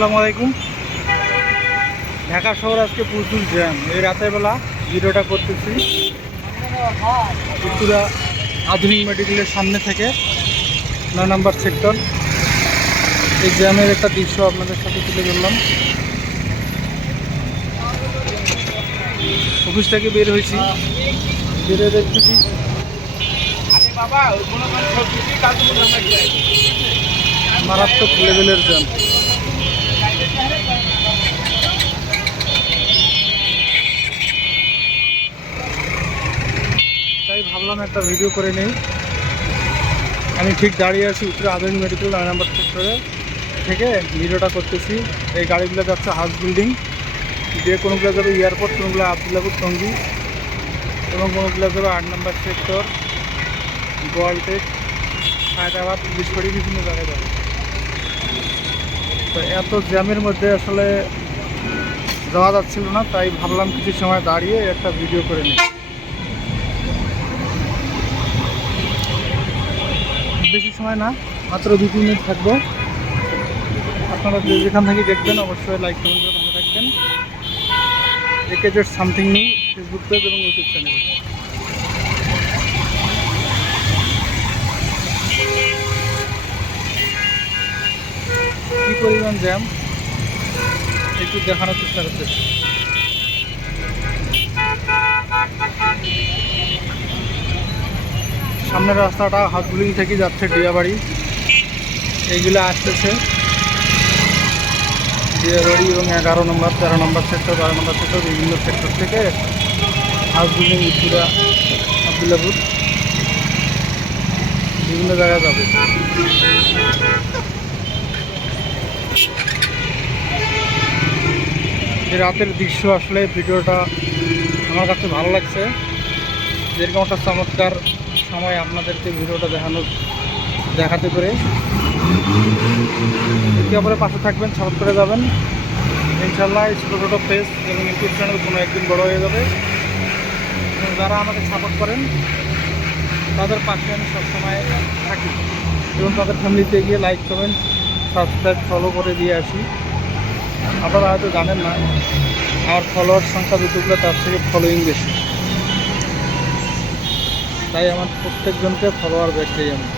আসসালামু আলাইকুম। ঢাকা শহর আজকে প্রচুর জ্যাম। এই রাতের বেলা ভিডিওটা করতেছি উত্তরা আধুনিক মেডিকেলের সামনে থেকে ৯ নম্বর সেক্টর। এই জ্যামের একটা দৃশ্য আপনাদের সাথে তুলে ধরলাম। অফিস থেকে বের হয়েছি, বেরে দেখতেছি মারাত্মক লেভেলের জ্যাম। তাই ভাবলাম একটা ভিডিও করে নেই। আমি ঠিক দাঁড়িয়ে আছি উত্তরা আধুনিক মেডিকেল ৯ নম্বর সেক্টরে থেকে ভিডিওটা করতেছি। এই গাড়িগুলো যাচ্ছে হাউস বিল্ডিং দিয়ে, কোনোগুলো যাবে এয়ারপোর্ট, কোনোগুলো আবদুল্লাপুর টঙ্গী, এবং কোনোগুলো যাবে ৮ নম্বর সেক্টর, গোয়ালটেক, হায়দ্রাবাদ, পুলিশবাড়ি, বিভিন্ন জায়গায় যাবে। তো এত জ্যামের মধ্যে আসলে যাওয়া যাচ্ছিল না, তাই ভাবলাম কিছু সময় দাঁড়িয়ে একটা ভিডিও করে নিই। বেশি সময় না, মাত্র ২-৩ মিনিট থাকবো। আপনারা যেখান থেকে দেখবেন অবশ্যই লাইক কমেন্ট করে ভালো থাকবেন। একেজেড সামথিং নিউ ফেসবুক পেজ এবং ইউটিউব চ্যানেল। কী পরিমাণ জ্যাম একটু দেখানোর চেষ্টা করতেছি। সামনের রাস্তাটা হাউস বিল্ডিং থেকে যাচ্ছে ডিয়াবাড়ি, এইগুলো আসতেছে ডিয়াবাড়ি এবং ১১ নম্বর, ১৩ নম্বর সেক্টর, ১২ নম্বর সেক্টর, বিভিন্ন সেক্টর থেকে হাউস বিল্ডিং উত্তরা, আবদুল্লাপুর, বিভিন্ন জায়গায় যাবে। এই রাতের দৃশ্য আসলে ভিডিওটা আমার কাছে ভালো লাগছে। যেরকম একটা চমৎকার সময় আপনাদেরকে ভিডিওটা দেখাতে পেরে। একে অপরের পাশে থাকবেন, সাপোর্ট করে যাবেন। ইনশাল্লাহ ছোটো ছোটো পেজ এবং ইউটিউব চ্যানেল কোনো একদিন বড় হয়ে যাবে। এবং যারা আমাকে সাপোর্ট করেন তাদের পাশে আমি সবসময় থাকি এবং তাদের ফ্যামিলিতে গিয়ে লাইক কমেন্ট সাবস্ক্রাইব ফলো করে দিয়ে আসি। আপনারা হয়তো জানেন না, আমার ফলোয়ার সংখ্যা যতগুলো তার থেকে ফলোয়িং বেশি, তাই আমার প্রত্যেকজনকে ফলোয়ার ব্যাক দিই আমি।